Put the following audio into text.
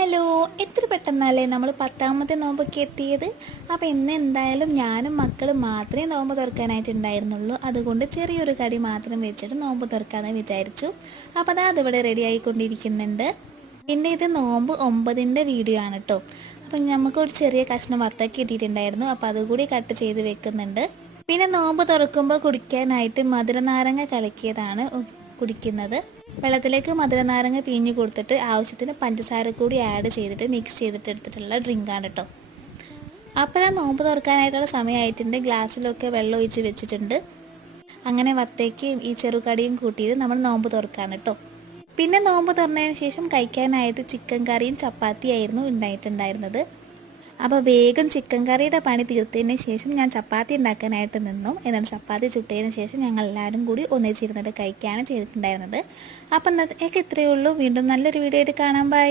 Hello, എത്ര പെട്ടെന്നല്ലേ നമ്മൾ 10ാമത്തെ നോമ്പൊക്കെ എത്തിയത്. അപ്പോൾ ഇന്ന് എന്തായാലും ഞാനും മക്കളും മാത്രമേ നോമ്പ് തുറക്കാനായിട്ടുണ്ടായിരുന്നുള്ളൂ. അതുകൊണ്ട് ചെറിയൊരു കടി മാത്രം വെച്ചിട്ട് നോമ്പ് തുറക്കാമെന്ന് വിചാരിച്ചു. അപ്പോൾ അതിവിടെ റെഡി ആയിക്കൊണ്ടിരിക്കുന്നുണ്ട്. പിന്നെ ഇത് നോമ്പ് 9ൻ്റെ വീഡിയോ ആണ് കേട്ടോ. അപ്പം നമുക്കൊരു ചെറിയ കഷ്ണം വറുത്തൊക്കെ ഇട്ടിട്ടുണ്ടായിരുന്നു. അപ്പോൾ അതുകൂടി കട്ട് ചെയ്ത് വെക്കുന്നുണ്ട്. പിന്നെ നോമ്പ് തുറക്കുമ്പോൾ കുടിക്കാനായിട്ട് മധുരനാരങ്ങ കലക്കിയതാണ് കുടിക്കുന്നത്. വെള്ളത്തിലേക്ക് മധുരനാരങ്ങ പിഴിഞ്ഞ് കൊടുത്തിട്ട് ആവശ്യത്തിന് പഞ്ചസാര കൂടി ആഡ് ചെയ്തിട്ട് മിക്സ് ചെയ്തിട്ട് എടുത്തിട്ടുള്ള ഡ്രിങ്കാണ് കേട്ടോ. അപ്പോൾ ഞാൻ നോമ്പ് തുറക്കാനായിട്ടുള്ള സമയമായിട്ടുണ്ട്. ഗ്ലാസ്സിലൊക്കെ വെള്ളം ഒഴിച്ച് വെച്ചിട്ടുണ്ട്. അങ്ങനെ വത്തേക്കും ഈ ചെറുകടിയും കൂട്ടിയിട്ട് നമ്മൾ നോമ്പ് തുറക്കാണ് കേട്ടോ. പിന്നെ നോമ്പ് തുറന്നതിന് ശേഷം കഴിക്കാനായിട്ട് ചിക്കൻ കറിയും ചപ്പാത്തിയായിരുന്നു ഉണ്ടായിട്ടുണ്ടായിരുന്നത്. അപ്പോൾ വേഗം ചിക്കൻ കറിയുടെ പണി തീർത്തതിന് ശേഷം ഞാൻ ചപ്പാത്തി ഉണ്ടാക്കാനായിട്ട് നിന്നു. എന്നിട്ട് ചപ്പാത്തി ചുട്ടതിന് ശേഷം ഞങ്ങൾ എല്ലാവരും കൂടി ഒന്നിച്ചിരുന്നിട്ട് കഴിക്കുകയാണ് ചെയ്തിട്ടുണ്ടായിരുന്നത്. അപ്പം ഇന്നത്തേക്ക് ഇത്രയേ ഉള്ളൂ. വീണ്ടും നല്ലൊരു വീഡിയോ ആയിട്ട് കാണാം. ബൈ.